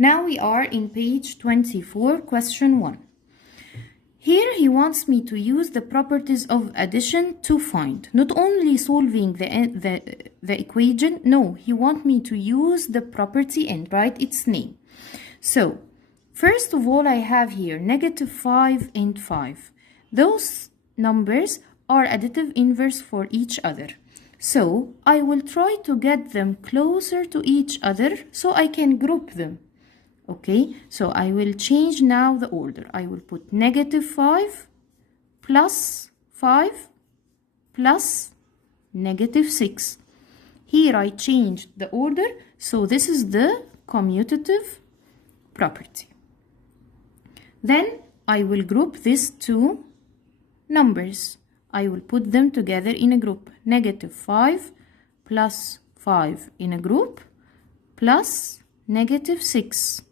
Now we are in page 24, question 1. Here he wants me to use the properties of addition to find. Not only solving the equation, no, he wants me to use the property and write its name. So, first of all, I have here -5 and 5. Those numbers are additive inverse for each other. So, I will try to get them closer to each other so I can group them. Okay, so I will change now the order. I will put -5 plus 5 plus -6. Here I changed the order, so this is the commutative property. Then I will group these two numbers. I will put them together in a group. -5 plus 5 in a group plus -6.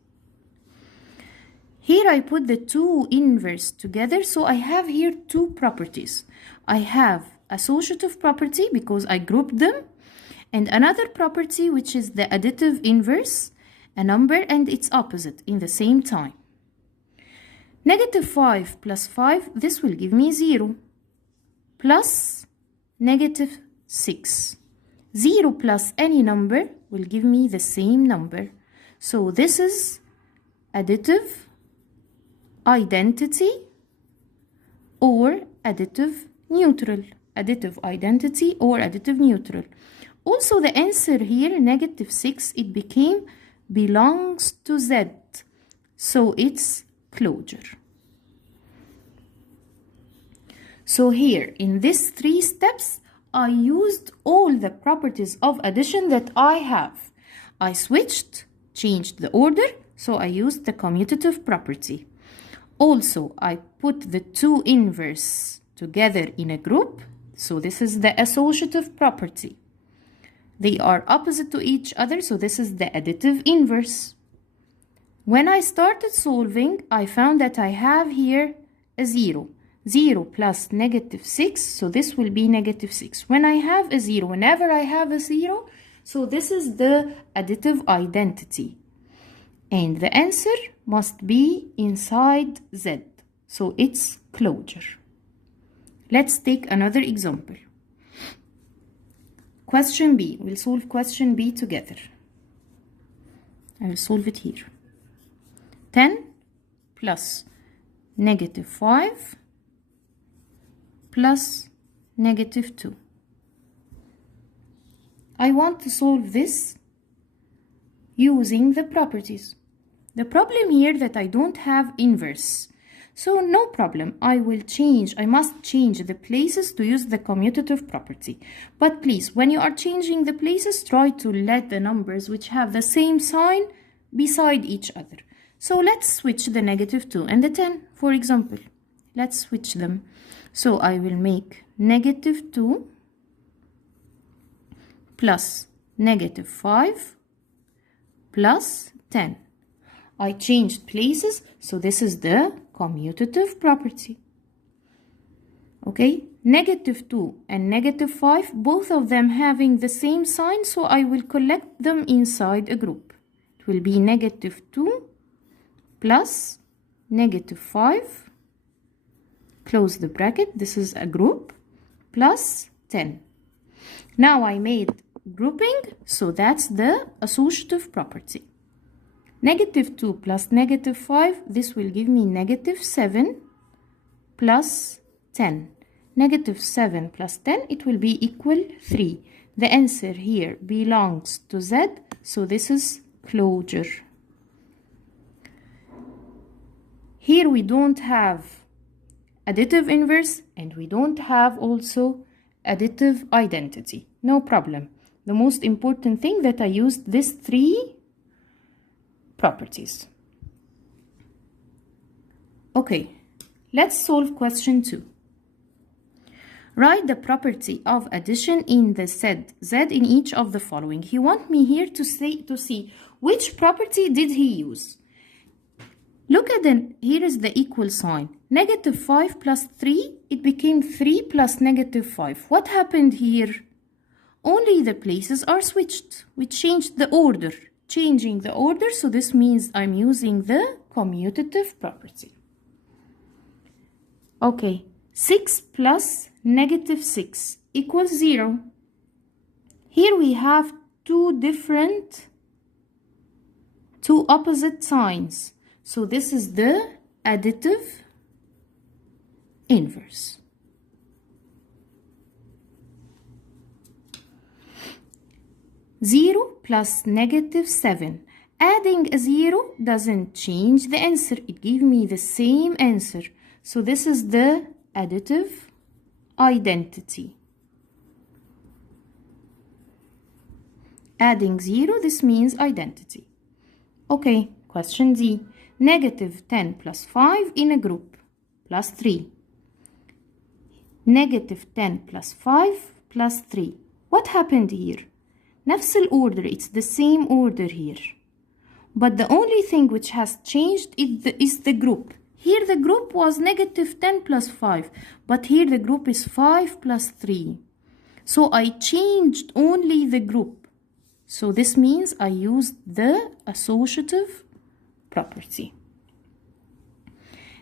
Here I put the two inverse together, so I have here two properties. I have associative property because I grouped them, and another property which is the additive inverse, a number and its opposite in the same time. -5 plus 5, this will give me 0, plus -6. 0 plus any number will give me the same number. So this is additive identity or additive neutral. Additive identity or additive neutral. Also the answer here, -6, it became belongs to Z. So it's closure. So here in these 3 steps, I used all the properties of addition that I have. I switched, changed the order, so I used the commutative property. Also, I put the two inverse together in a group, so this is the associative property. They are opposite to each other, so this is the additive inverse. When I started solving, I found that I have here a 0. 0 plus -6, so this will be -6. When I have a 0, whenever I have a 0, so this is the additive identity. And the answer must be inside Z. So it's closure. Let's take another example. Question B. We'll solve question B together. I will solve it here. 10 plus -5 plus -2. I want to solve this using the properties. The problem here that I don't have inverse. So no problem, I must change the places to use the commutative property. But please, when you are changing the places, try to let the numbers which have the same sign beside each other. So let's switch the -2 and the 10, for example. Let's switch them. So I will make -2 plus -5 plus 10. I changed places, so this is the commutative property. Okay, -2 and -5, both of them having the same sign, so I will collect them inside a group. It will be -2 plus -5, close the bracket, this is a group, plus 10. Now I made grouping, so that's the associative property. -2 plus -5, this will give me -7 plus 10. -7 plus 10, it will be equal 3. The answer here belongs to Z, so this is closure. Here we don't have additive inverse and we don't have also additive identity. No problem. The most important thing that I used these 3 properties. Okay, let's solve question 2. Write the property of addition in the set Z in each of the following. He wants me here to see which property did he use. Look at here is the equal sign. -5 plus 3, it became 3 plus -5. What happened here? Only the places are switched. We changed the order. changing the order, so this means I'm using the commutative property. Okay, 6 plus negative 6 equals 0. Here we have two opposite signs. So this is the additive inverse. Zero plus negative 7. Adding a 0 doesn't change the answer. It gives me the same answer. So this is the additive identity. Adding 0, this means identity. Okay, question D. Negative 10 plus 5 in a group, plus 3. Negative 10 plus 5 plus 3. What happened here? نفس الorder, it's the same order here. But the only thing which has changed is the group. Here the group was negative 10 plus 5, but here the group is 5 plus 3. So I changed only the group. So this means I used the associative property.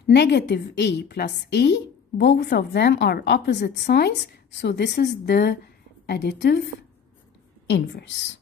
Negative a plus a, both of them are opposite signs, so this is the additive inverse.